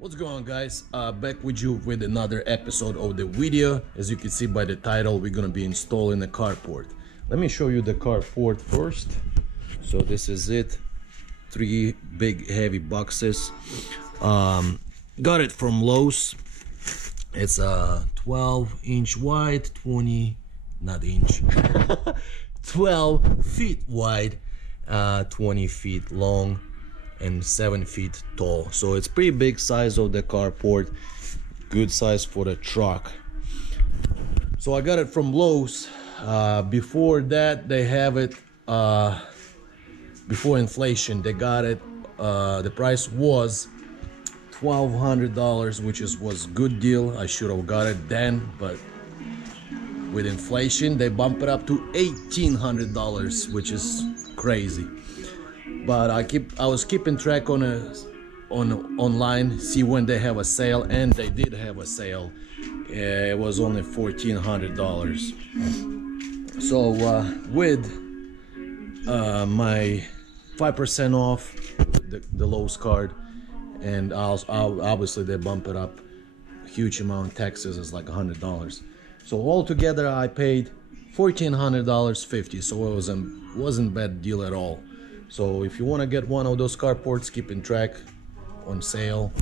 What's going on, guys? Back with you with another episode of the video. As you can see by the title, we're gonna be installing the carport. Let me show you the carport first. So this is it. 3 big heavy boxes. Got it from Lowe's. It's a 12-inch wide, 12 feet wide, 20 feet long, and 7 feet tall. So it's pretty big size of the carport, good size for the truck. So I got it from Lowe's. Before that, they have it before inflation. They got it. The price was $1,200, which was good deal. I should have got it then, but with inflation, they bump it up to $1,800, which is crazy. But I was keeping track on online, see when they have a sale, and they did have a sale. It was only $1,400. So with my 5% off the Lowe's card, and obviously they bump it up huge amount. Taxes is like $100. So altogether I paid $1,400.50. So it wasn't bad deal at all. So if you want to get one of those carports, keep in track on sale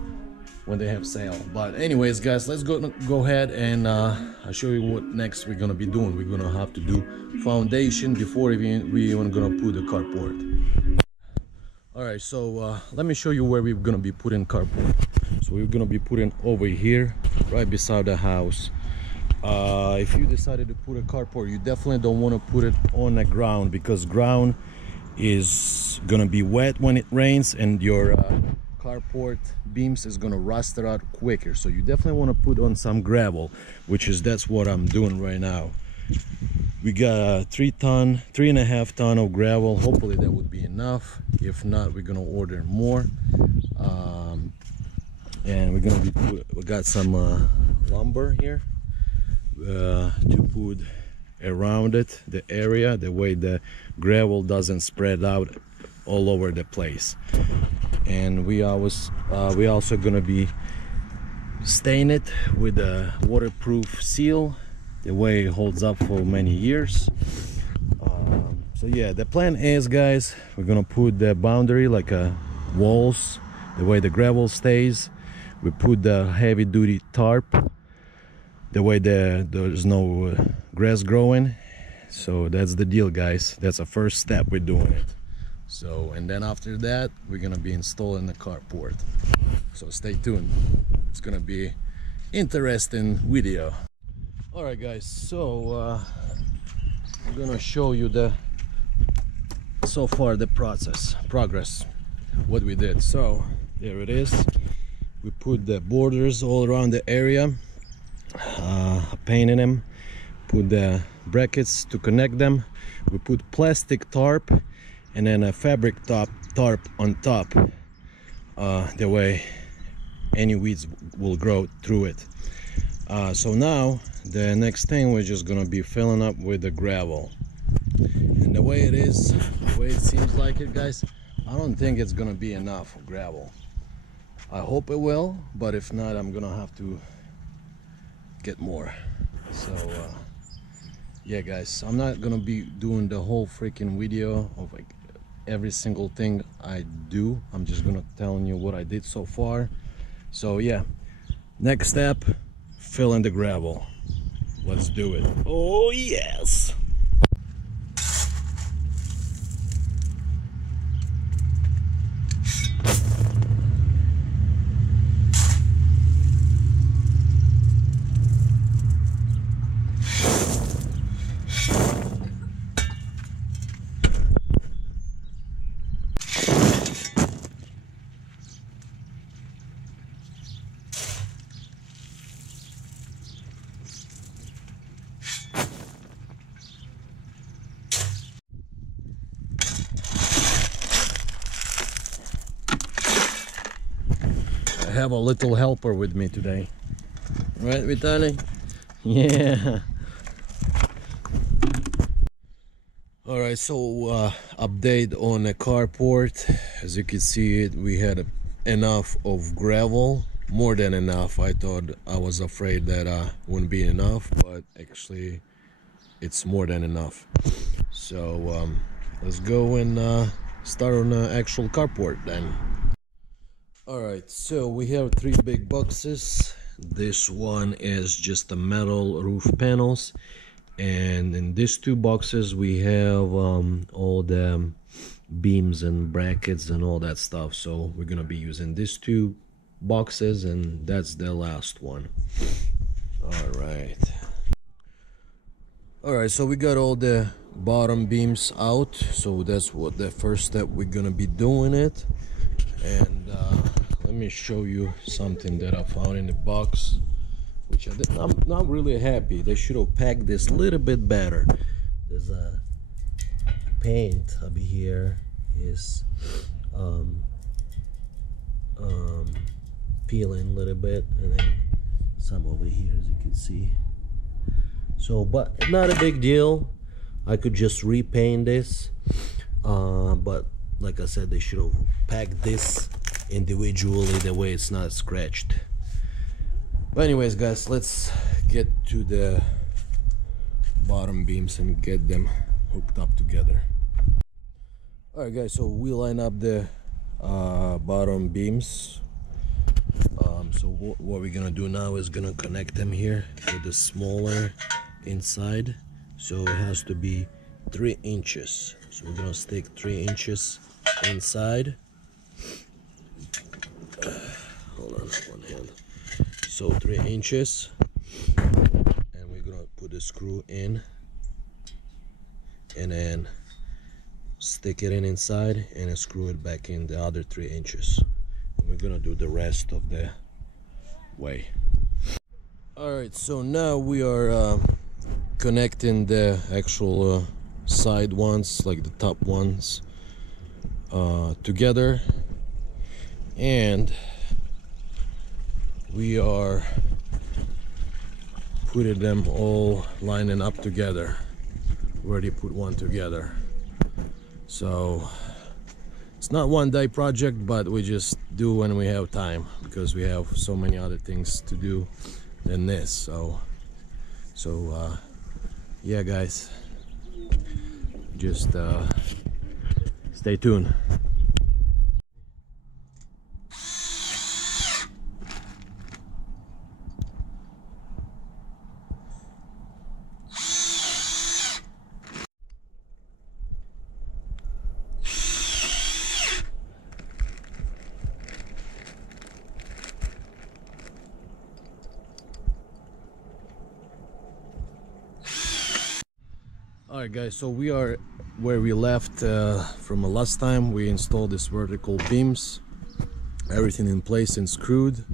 when they have sale. But anyways, guys, let's go ahead and I'll show you what next we're gonna be doing. We're gonna have to do foundation before we even gonna put the carport. All right, so let me show you where we're gonna be putting carport. So we're gonna be putting over here, right beside the house. If you decided to put a carport, you definitely don't want to put it on the ground, because ground is gonna be wet when it rains, and your carport beams is gonna rust it out quicker. So you definitely want to put on some gravel, that's what I'm doing right now. We got a 3.5 ton of gravel. Hopefully that would be enough. If not, we're gonna order more. And we're gonna we got some lumber here to put around it, the area, the way the gravel doesn't spread out all over the place. And we also gonna be stain it with a waterproof seal, the way it holds up for many years. So yeah, the plan is, guys, we're gonna put the boundary like walls, the way the gravel stays. We put the heavy duty tarp, the way there's no grass growing. So that's the deal, guys. That's the first step. We're doing it. So, and then after that, we're gonna be installing the carport. So stay tuned. It's gonna be interesting video. All right, guys. So I'm gonna show you so far the progress, what we did. So there it is. We put the borders all around the area. Painted them, put the brackets to connect them. We put plastic tarp and then a fabric tarp on top, the way any weeds will grow through it. So now the next thing, we're just gonna be filling up with the gravel. And the way it seems like it, guys, I don't think it's gonna be enough for gravel. I hope it will, but if not, I'm gonna have to get more. So yeah, guys, I'm not gonna be doing the whole freaking video of like every single thing I do. I'm just gonna telling you what I did so far. So yeah, next step, fill in the gravel. Let's do it. Oh yes. I have a little helper with me today, right, Vitaly? Yeah. All right, so update on the carport. As you can see, we had enough of gravel more than enough. I thought, I was afraid that wouldn't be enough, but actually it's more than enough. So let's go and start on the actual carport then. Alright, so we have 3 big boxes. This one is just the metal roof panels, and in these 2 boxes we have all the beams and brackets and all that stuff. So we're gonna be using these 2 boxes, and that's the last one. Alright, so we got all the bottom beams out, so that's what the first step we're gonna be doing it. And let me show you something that I found in the box, which I'm not really happy. They should have packed this a little bit better. There's a paint up here is peeling a little bit, and then some over here, as you can see. So, but not a big deal. I could just repaint this, but like I said, they should have packed this individually, the way it's not scratched. But anyways, guys, let's get to the bottom beams and get them hooked up together. Alright guys, so we line up the bottom beams. So what we're gonna do now is gonna connect them here with the smaller inside. So it has to be 3 inches. So we're gonna stick 3 inches inside. Hold on, one hand. So 3 inches, and we're gonna put the screw in, and then stick it in inside, and then screw it back in the other 3 inches. And we're gonna do the rest of the way. Alright, so now we are connecting the actual side ones, like the top ones, together, and we are putting them all lining up together. We already put one together, so it's not one day project, but we just do when we have time, because we have so many other things to do than this. So yeah guys, just stay tuned. Alright guys, so we are where we left from the last time. We installed these vertical beams, everything in place and screwed.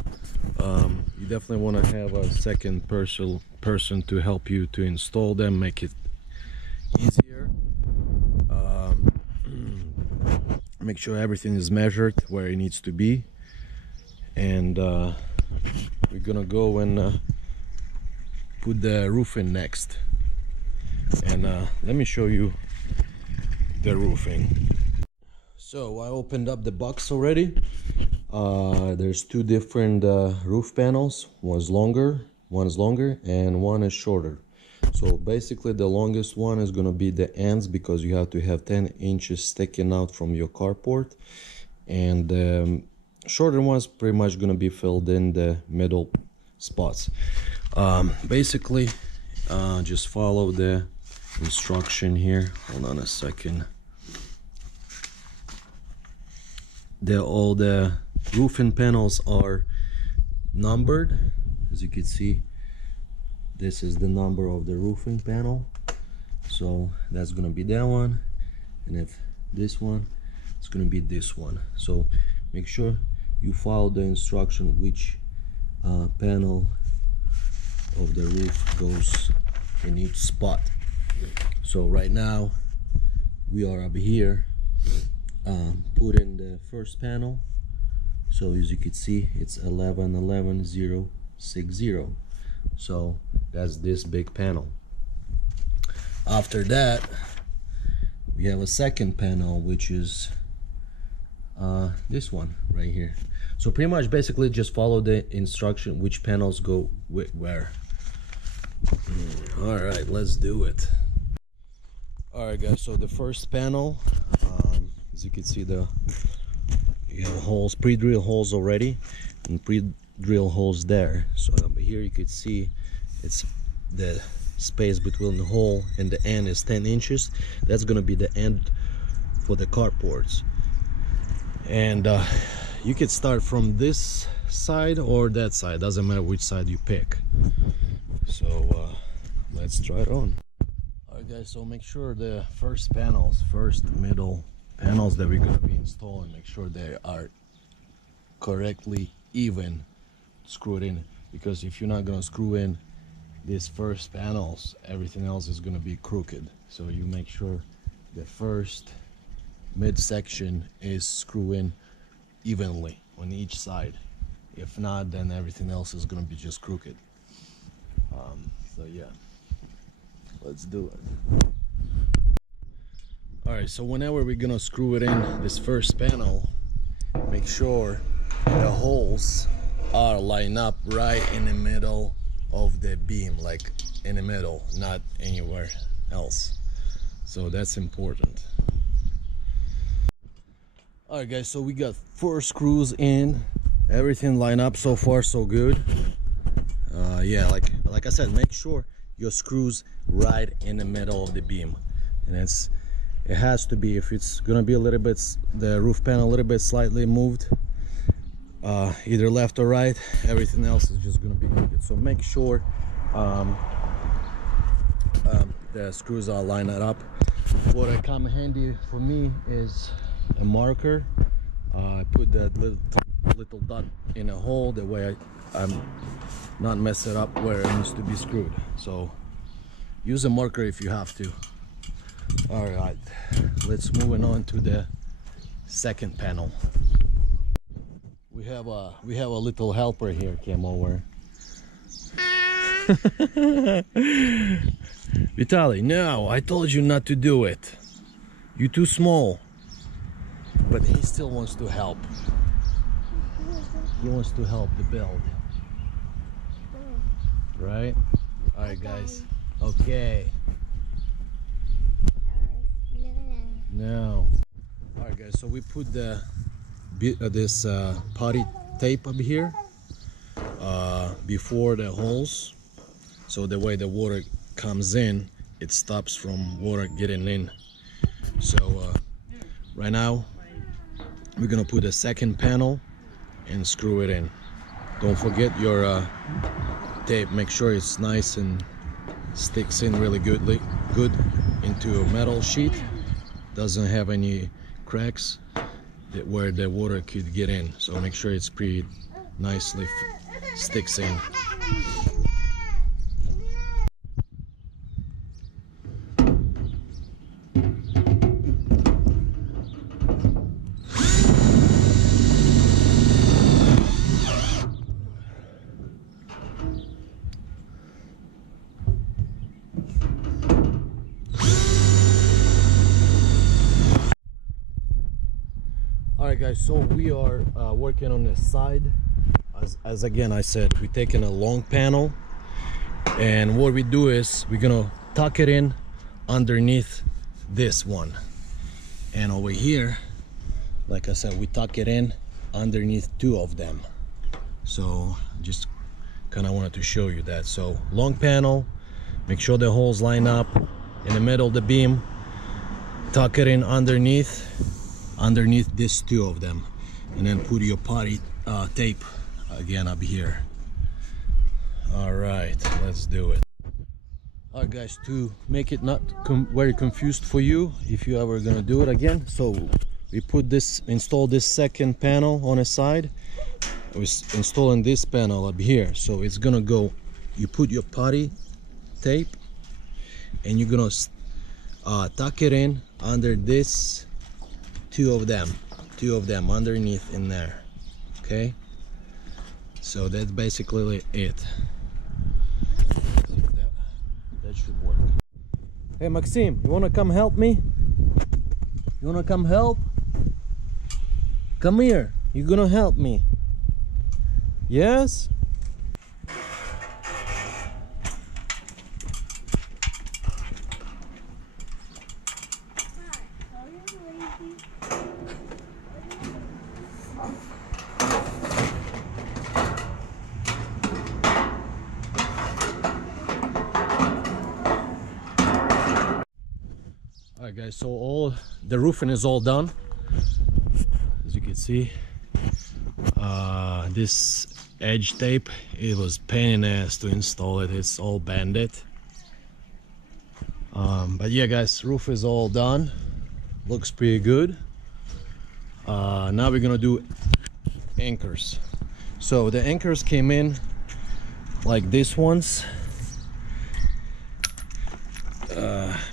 You definitely want to have a second person to help you to install them, make it easier. Make sure everything is measured where it needs to be, and we're gonna go and put the roof in next. And let me show you the roofing. So I opened up the box already. There's 2 different roof panels. One's longer, and one is shorter. So basically the longest one is gonna be the ends, because you have to have 10 inches sticking out from your carport, and the shorter one's pretty much gonna be filled in the middle spots. Basically just follow the instruction here. Hold on a second. All the roofing panels are numbered. As you can see, this is the number of the roofing panel, so that's gonna be that one, and if this one, it's gonna be this one. So make sure you follow the instruction which panel of the roof goes in each spot. So right now we are up here, put in the first panel. So as you can see, it's 11-11-0-6-0. So that's this big panel. After that, we have a second panel, which is this one right here. So pretty much basically just follow the instruction which panels go where. All right, let's do it. All right guys, so the first panel, as you can see, you have holes, pre-drill holes already, and pre-drill holes there. So here you could see it's the space between the hole and the end is 10 inches. That's gonna be the end for the carports. And you could start from this side or that side, doesn't matter which side you pick. So let's try it on. Alright guys, so make sure the first middle panels that we're going to be installing, make sure they are correctly even screwed in, because if you're not going to screw in these first panels, everything else is going to be crooked. So you make sure the first midsection is screwed in evenly on each side. If not, then everything else is going to be just crooked. So yeah, let's do it. Alright, so whenever we're gonna screw it in this first panel, make sure the holes are lined up right in the middle of the beam, like in the middle, not anywhere else. So that's important. Alright guys, so we got 4 screws in, everything lined up, so far so good. Yeah, like I said, make sure your screws right in the middle of the beam, and it has to be. If it's gonna be a little bit, the roof panel a little bit slightly moved, either left or right, everything else is just gonna be good. So make sure the screws are lined up. What come handy for me is a marker. I put that little dot in a hole, the way I'm not mess it up where it needs to be screwed. So use a marker if you have to. All right, let's move on to the second panel. We have a little helper here came over. Vitaly, no, I told you not to do it. You're too small. But he still wants to help. He wants to help the build. Right? Alright guys. Okay. No. Alright guys, so we put this potty tape up here before the holes, so the way the water comes in, it stops from water getting in. So right now we're gonna put a second panel and screw it in. Don't forget your tape, make sure it's nice and sticks in really good into a metal sheet, doesn't have any cracks where the water could get in. So make sure it's pretty nicely sticks in. Alright guys, so we are working on the side. As again I said, we're taking a long panel, and what we do is we're gonna tuck it in underneath this one, and over here, like I said, we tuck it in underneath 2 of them. So just kind of wanted to show you that. So long panel, make sure the holes line up in the middle of the beam, tuck it in underneath these 2 of them, and then put your potty tape again up here. All right, let's do it. All right guys, to make it not very confused for you if you ever gonna do it again, so we install this second panel on a side. We're installing this panel up here, so it's gonna go, you put your potty tape and you're gonna tuck it in under this 2 of them underneath in there. Okay, so that's basically it. That should work. Hey Maxim, you wanna come help me? You wanna come help? Come here. You gonna help me? Yes? Alright guys, so all the roofing is all done. As you can see, this edge tape, it was pain in the ass to install it. It's all banded. But yeah guys, roof is all done. Looks pretty good. Now we're gonna do anchors. So the anchors came in like this ones.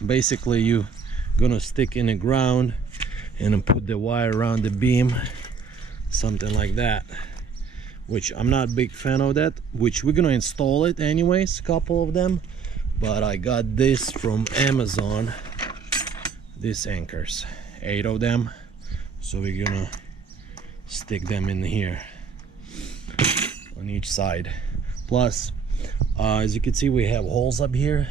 Basically you gonna stick in the ground and then put the wire around the beam, something like that, which I'm not a big fan of that, which we're gonna install it anyways, a couple of them, but I got this from Amazon, these anchors, 8 of them, so we're gonna stick them in here on each side. Plus as you can see, we have holes up here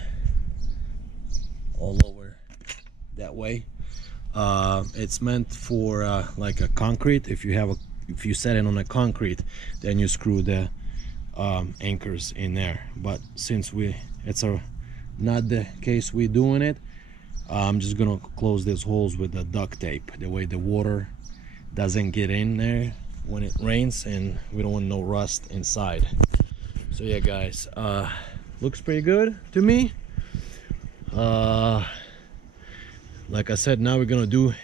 all over that way. It's meant for like a concrete. If you set it on a concrete, then you screw the anchors in there. But since it's not the case we're doing it, I'm just gonna close these holes with the duct tape. The way the water doesn't get in there when it rains, and we don't want no rust inside. So yeah guys, looks pretty good to me. Like I said, now we're gonna do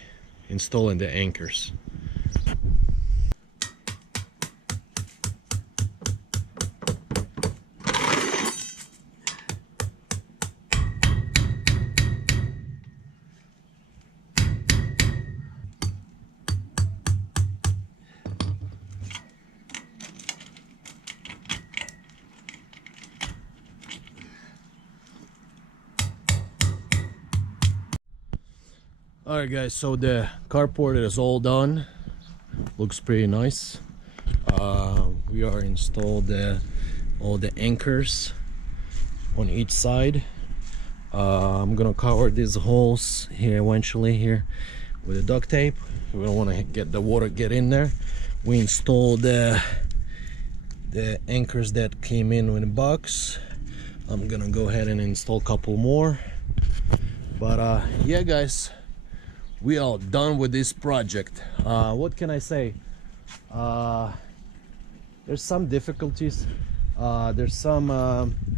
installing the anchors. Alright guys, so the carport is all done. Looks pretty nice. We are installed all the anchors on each side. I'm gonna cover these holes here eventually here with the duct tape. We don't want to get the water get in there. We installed the anchors that came in the box. I'm gonna go ahead and install a couple more. But yeah guys, we are done with this project. What can I say? There's some difficulties. There's some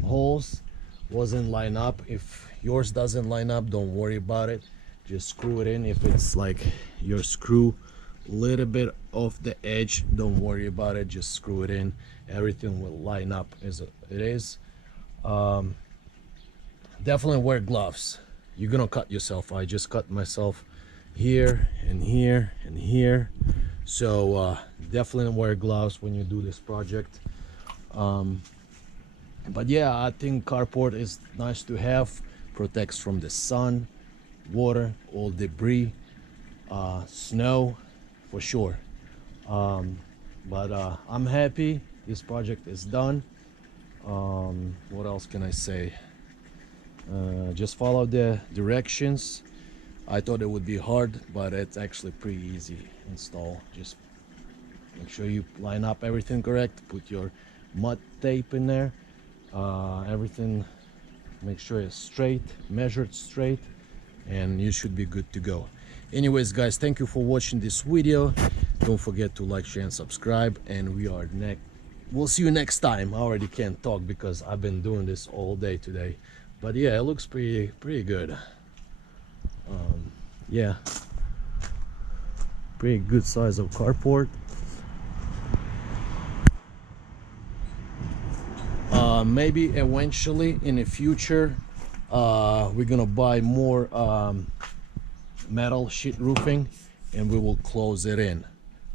holes wasn't line up. If yours doesn't line up, don't worry about it. Just screw it in. If it's like your screw a little bit off the edge, don't worry about it. Just screw it in. Everything will line up as it is. Definitely wear gloves. You're gonna cut yourself. I just cut myself here and here and here, so definitely wear gloves when you do this project. But yeah, I think carport is nice to have. Protects from the sun, water, all debris, snow for sure. But I'm happy this project is done. What else can I say? Just follow the directions. I thought it would be hard, but it's actually pretty easy install. Just make sure you line up everything correct, put your mud tape in there, everything, make sure it's straight, measured straight, and you should be good to go. Anyways guys, thank you for watching this video. Don't forget to like, share and subscribe, and we'll see you next time. I already can't talk because I've been doing this all day today, but yeah, it looks pretty good. Yeah, pretty good size of carport. Maybe eventually in the future we're gonna buy more metal sheet roofing and we will close it in.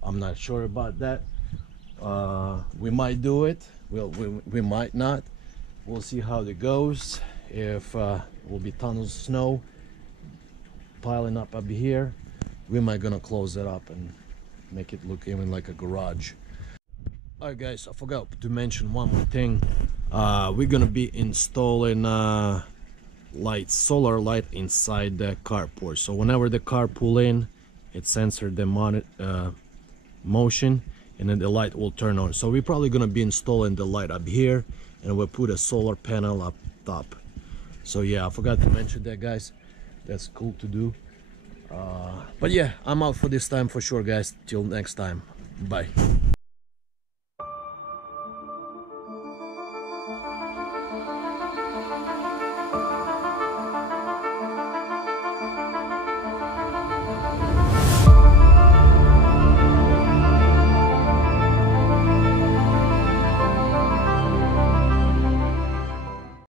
I'm not sure about that. We might do it, we might not. We'll see how it goes. If will be tons of snow piling up here, we might gonna close it up and make it look even like a garage. Alright guys, I forgot to mention one more thing. We're gonna be installing lights, solar light inside the carport. So whenever the car pull in, it senses the motion, and then the light will turn on. So we're probably gonna be installing the light up here, and we'll put a solar panel up top. So yeah, I forgot to mention that, guys. That's cool to do. But yeah, I'm out for this time for sure, guys. Till next time, bye.